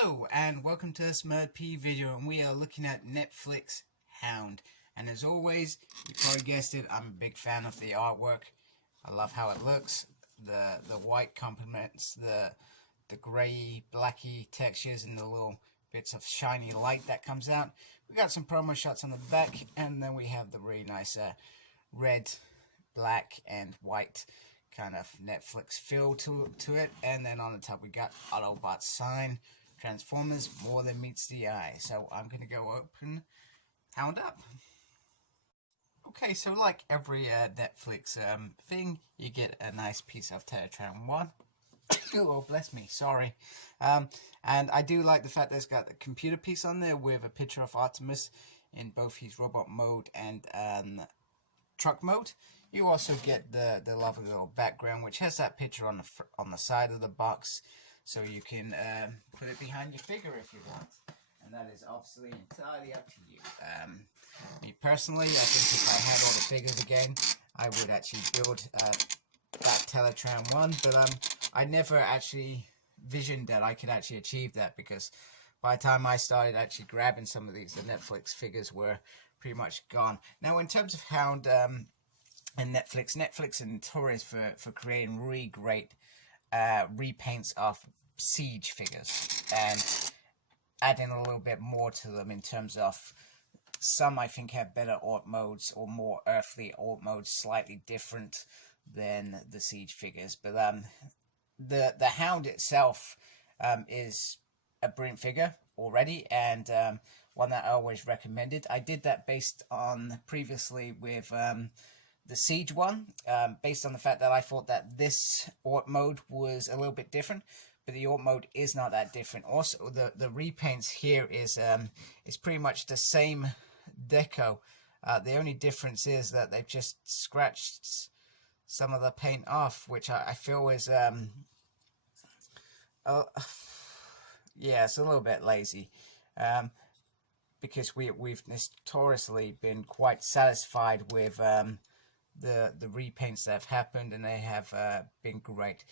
Hello and welcome to this P video, and we are looking at Netflix Hound. And as always, you probably guessed it, I'm a big fan of the artwork. I love how it looks. The white complements the grey blacky textures and the little bits of shiny light that comes out. We got some promo shots on the back, and then we have the really nice red, black and white kind of Netflix feel to it. And then on the top we got Autobot sign, Transformers, more than meets the eye. So I'm gonna go open Hound up. Okay, so like every Netflix thing, you get a nice piece of Cybertron 1. Oh, bless me, sorry. And I do like the fact that it's got a computer piece on there with a picture of Optimus in both his robot mode and truck mode. You also get the lovely little background, which has that picture on the side of the box, so you can put it behind your figure if you want. And that is obviously entirely up to you. Me personally, I think if I had all the figures again, I would actually build that Cybertron 1, but I never actually visioned that I could actually achieve that, because by the time I started actually grabbing some of these, the Netflix figures were pretty much gone. Now, in terms of Hound and Netflix are notorious for creating really great repaints of Siege figures and adding a little bit more to them in terms of some I think have better alt modes or more earthly alt modes, slightly different than the Siege figures. But the Hound itself is a brilliant figure already, and one that I always recommended. I did that based on previously with the Siege one, based on the fact that I thought that this alt mode was a little bit different, but the alt mode is not that different. Also, the repaints here is pretty much the same deco. The only difference is that they've just scratched some of the paint off, which I feel is yeah, it's a little bit lazy, because we've notoriously been quite satisfied with the repaints that have happened, and they have been great.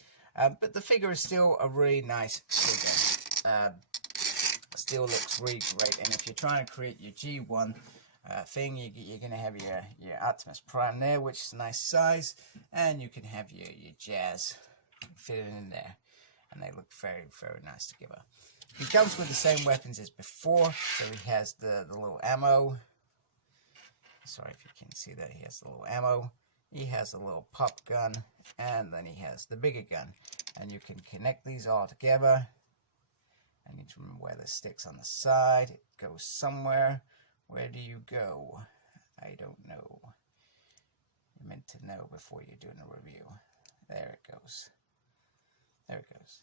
But the figure is still a really nice figure. Still looks really great. And if you're trying to create your G1 thing, you're going to have your Optimus Prime there, which is a nice size, and you can have your Jazz fitted in there, and they look very, very nice together. He comes with the same weapons as before, so he has the little ammo. Sorry if you can see that. He has the little ammo, he has a little pop gun, and then he has the bigger gun. And you can connect these all together. I need to remember where the stick's on the side. It goes somewhere. Where do you go? I don't know. You're meant to know before you're doing a review. There it goes. There it goes.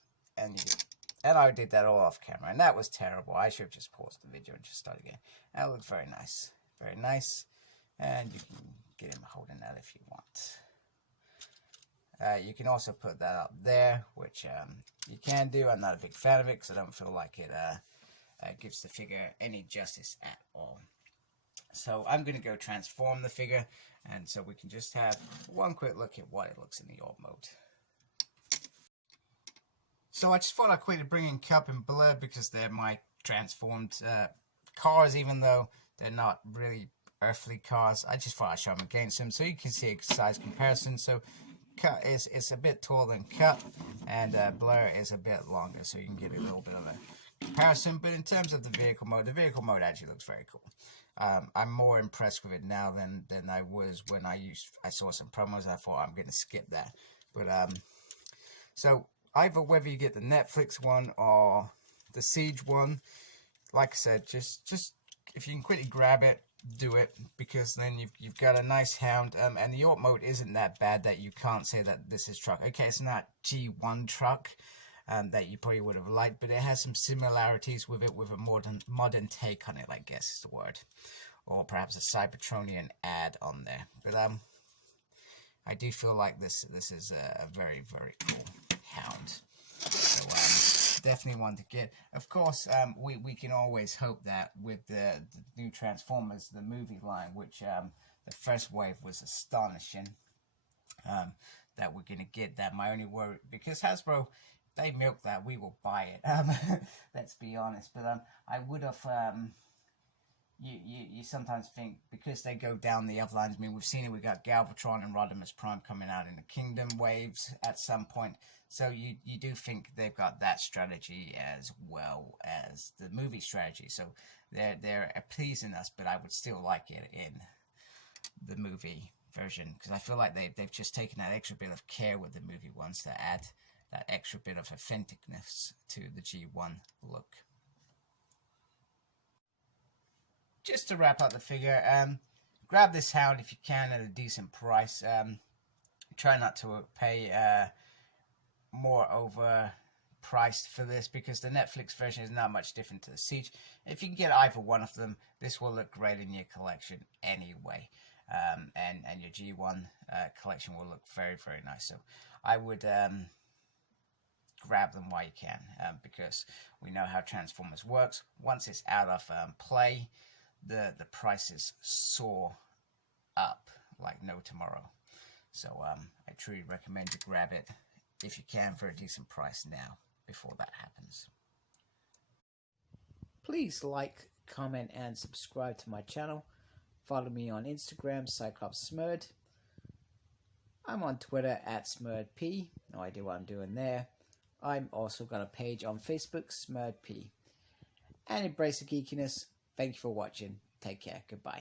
And I did that all off camera, and that was terrible. I should have just paused the video and just started again. That looked very nice. Very nice. And you can get him holding that if you want. You can also put that up there, which you can do. I'm not a big fan of it because I don't feel like it gives the figure any justice at all. So I'm going to go transform the figure, and so we can just have one quick look at what it looks in the alt mode. So I just thought I'd quickly bring in Cup and Blur because they're my transformed cars, even though they're not really earthly cars. I just thought I'd show them against them so you can see a size comparison. So Cut is a bit taller than Cup, and Blur is a bit longer, so you can get a little bit of a comparison. But in terms of the vehicle mode actually looks very cool. I'm more impressed with it now than I was when I saw some promos. I thought I'm going to skip that. But so either whether you get the Netflix one or the Siege one, like I said, just if you can quickly grab it, do it, because then you've got a nice Hound, and the alt mode isn't that bad that you can't say that this is truck. Okay, it's not G1 truck that you probably would have liked, but it has some similarities with it, with a modern take on it, I guess is the word, or perhaps a Cybertronian ad on there. But I do feel like this is a very, very cool Hound. So definitely one to get. Of course, we can always hope that with the new Transformers, the movie line, which the first wave was astonishing, that we're going to get that. My only worry, because Hasbro they milk that, we will buy it. Let's be honest. But I would have. You sometimes think, because they go down the other lines. I mean, we've seen it. We got Galvatron and Rodimus Prime coming out in the Kingdom waves at some point. So you do think they've got that strategy as well as the movie strategy. So they're pleasing us, but I would still like it in the movie version, because I feel like they've just taken that extra bit of care with the movie ones to add that extra bit of authenticness to the G1 look. Just to wrap up the figure, grab this Hound if you can at a decent price. Try not to pay more overpriced for this, because the Netflix version is not much different to the Siege. If you can get either one of them, this will look great in your collection anyway. And your G1 collection will look very, very nice. So I would grab them while you can, because we know how Transformers works. Once it's out of play, the prices soar up like no tomorrow. So I truly recommend you grab it if you can for a decent price now, before that happens. Please like, comment, and subscribe to my channel. Follow me on Instagram, CyclopsSmurd. I'm on Twitter at SmurdP. No idea what I'm doing there. I'm also got a page on Facebook, SmurdP. And embrace the geekiness. Thank you for watching. Take care. Goodbye.